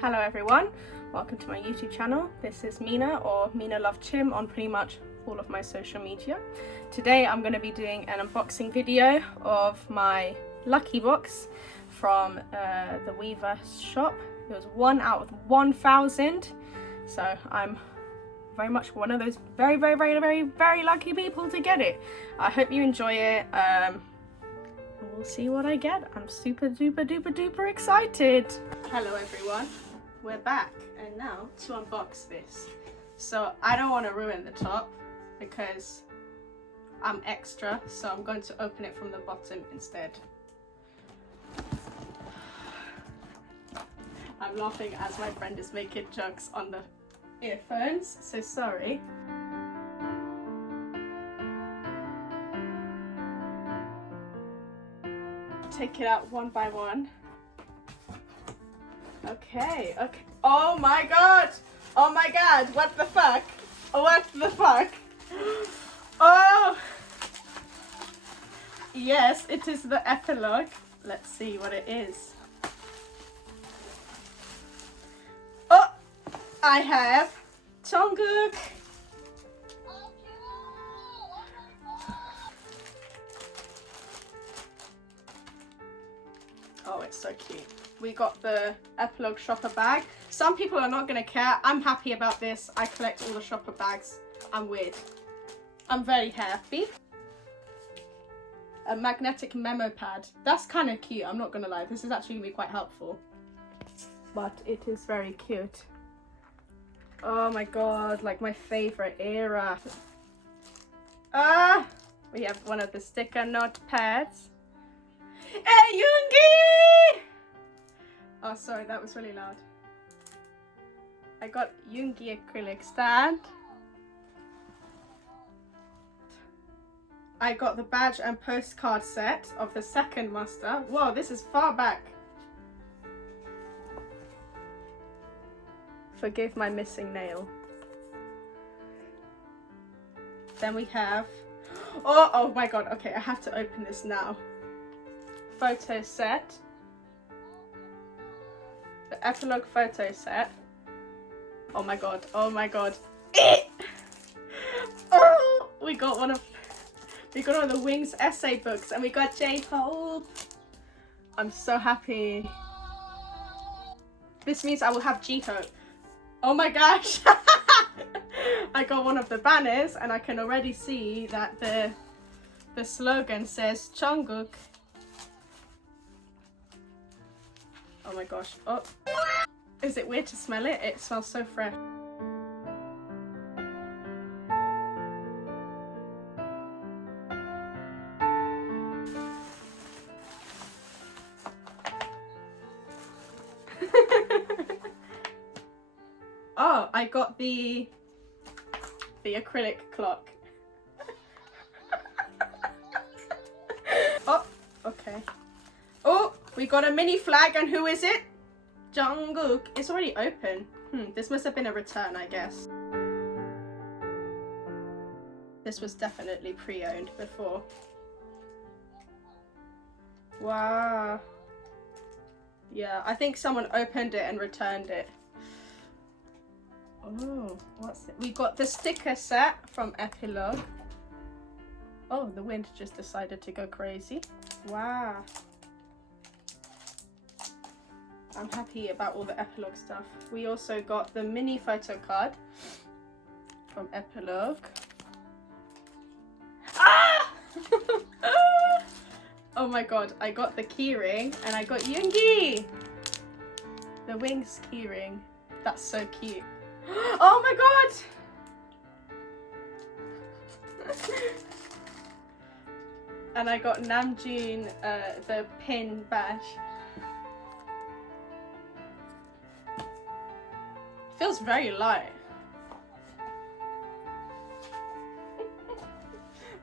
Hello everyone, welcome to my YouTube channel. This is Mina, or MinaLuvChim on pretty much all of my social media. Today I'm going to be doing an unboxing video of my lucky box from the Weaver shop. It was 1 out of 1,000, so I'm very much one of those very lucky people to get it. I hope you enjoy it. We'll see what I get. I'm super duper excited. Hello everyone, we're back, and now to unbox this. So I don't want to ruin the top because I'm extra, so I'm going to open it from the bottom instead. I'm laughing as my friend is making jokes on the earphones, so sorry. Take it out one by one. Okay. Oh my god! Oh my god! What the fuck? What the fuck? Oh! Yes, it is the epilogue. Let's see what it is. Oh! I have Jungkook. Oh, it's so cute. We got the epilogue shopper bag. Some people are not going to care. I'm happy about this. I collect all the shopper bags. I'm weird. I'm very happy. A magnetic memo pad. That's kind of cute. I'm not going to lie. This is actually going to be quite helpful. But it is very cute. Oh my god. Like my favorite era. We have one of the sticker notepads. Hey, Yoongi! Oh, sorry, that was really loud. I got Yoongi acrylic stand. I got the badge and postcard set of the second master. Whoa, this is far back. Forgive my missing nail. Then we have... Oh my god, okay, I have to open this now. Photo set. The epilogue photo set. Oh my god, oh my god. Oh, we got one of the Wings essay books, and we got J-Hope. I'm so happy. This means I will have J-Hope. Oh my gosh. I got one of the banners, and I can already see that the slogan says Jungkook. Oh my gosh. Oh, is it weird to smell it? It smells so fresh. Oh, I got the acrylic clock. Oh, okay. Oh, we got a mini flag, and who is it? Jungkook. It's already open. This must have been a return, I guess. This was definitely pre-owned before. Wow. Yeah, I think someone opened it and returned it. Oh, what's it? We got the sticker set from Epilogue. Oh, the wind just decided to go crazy. Wow. I'm happy about all the epilogue stuff. We also got the mini photo card from Epilogue. Ah! Oh my god, I got the keyring, and I got Yoongi! The Wings keyring. That's so cute. Oh my god! And I got Namjoon, the pin badge. Feels very light.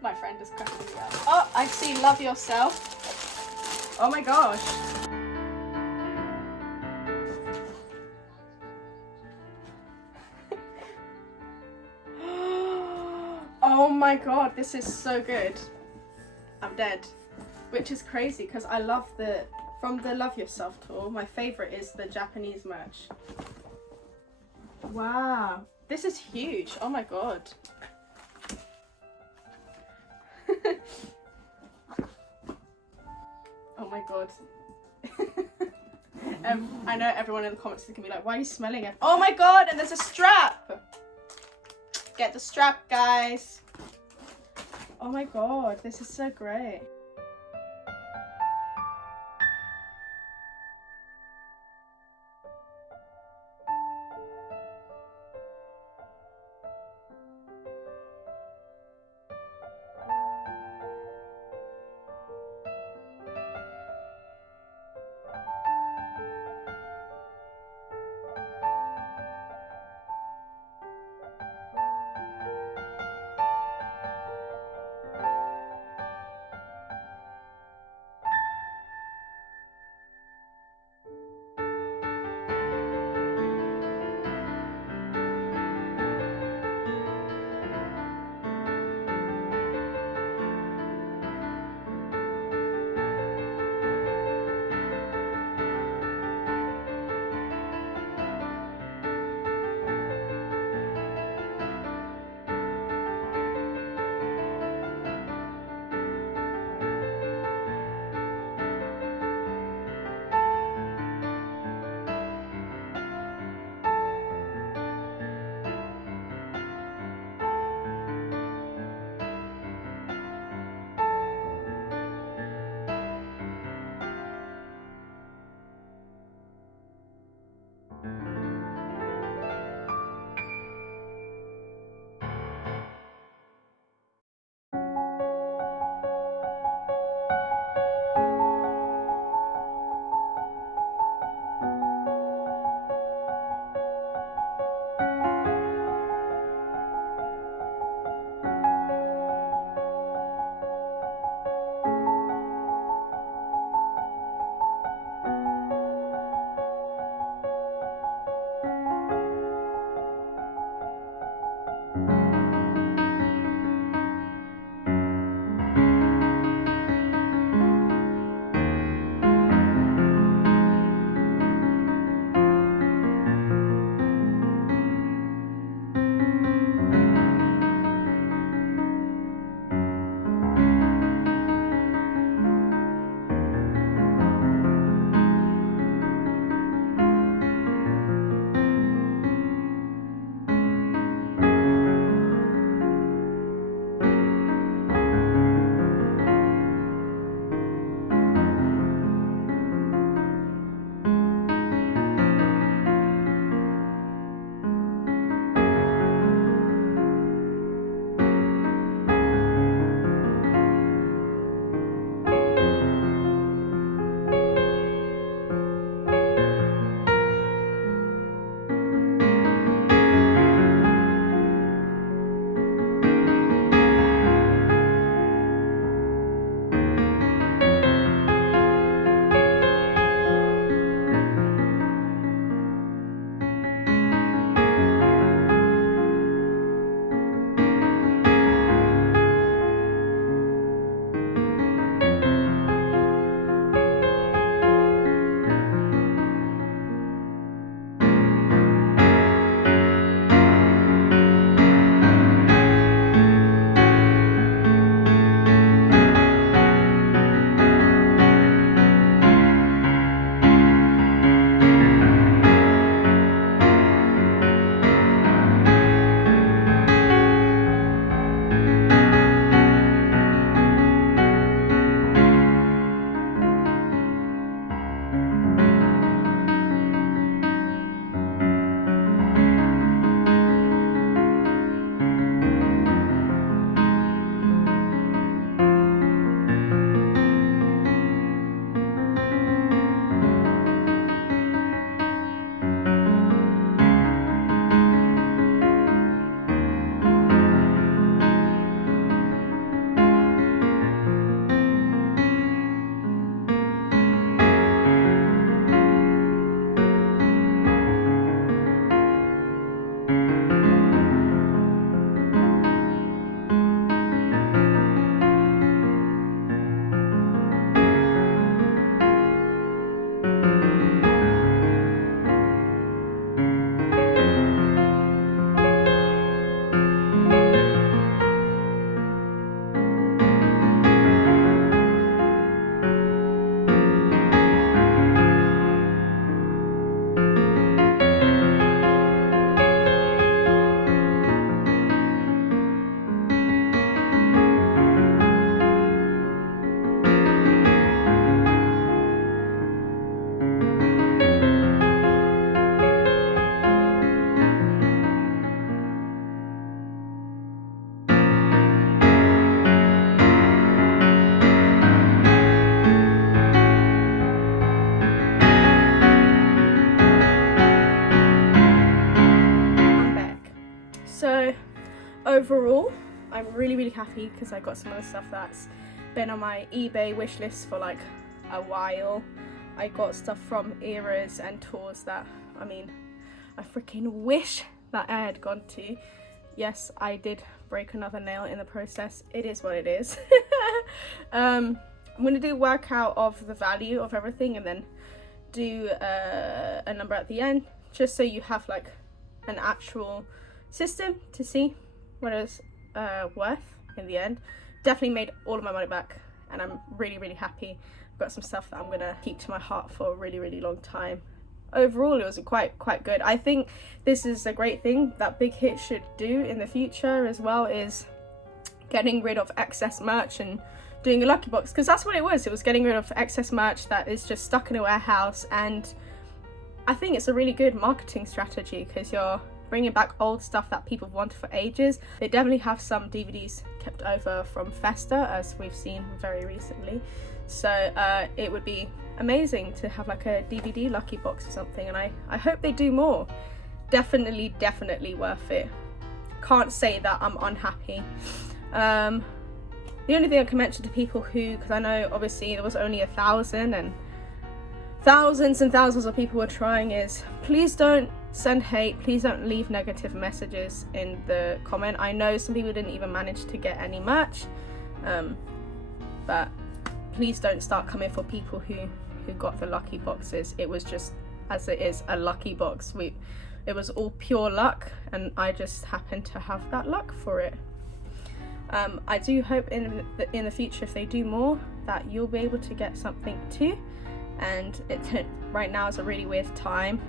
My friend is cracking me up. Oh, I see Love Yourself. Oh my gosh. Oh my god, this is so good. I'm dead. Which is crazy because I love the from the Love Yourself tour, my favorite is the Japanese merch. Wow, this is huge. Oh my god. Oh my god. I know everyone in the comments is gonna be like, why are you smelling it? Oh my god, and there's a strap! Get the strap, guys. Oh my god, this is so great. overall, I'm really happy because I got some of the stuff that's been on my eBay wish list for like a while. I got stuff from eras and tours that, I mean, I freaking wish that I had gone to. Yes, I did break another nail in the process. It is what it is. I'm gonna do a workout of the value of everything and then do a number at the end, just so you have like an actual system to see what it's worth in the end. Definitely made all of my money back, and I'm really happy. I've got some stuff that I'm gonna keep to my heart for a really long time. Overall, it was quite good. I think this is a great thing that Big Hit should do in the future as well, is getting rid of excess merch and doing a lucky box, because that's what it was. It was getting rid of excess merch that is just stuck in a warehouse, and I think it's a really good marketing strategy because you're bringing back old stuff that people have wanted for ages. They definitely have some DVDs kept over from Festa, as we've seen very recently, so it would be amazing to have like a DVD lucky box or something, and I hope they do more. Definitely worth it. Can't say that I'm unhappy. The only thing I can mention to people who, because I know obviously there was only 1,000 and thousands and thousands of people were trying, is please don't send hate, please don't leave negative messages in the comment. I know some people didn't even manage to get any merch, but please don't start coming for people who got the lucky boxes. It was just, as it is, a lucky box. It was all pure luck, and I just happened to have that luck for it. I do hope in the future, if they do more, that you'll be able to get something too, and right now is a really weird time,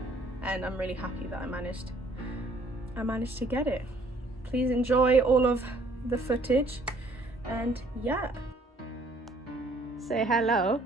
and I'm really happy that I managed to get it. Please enjoy all of the footage, and yeah, say hello.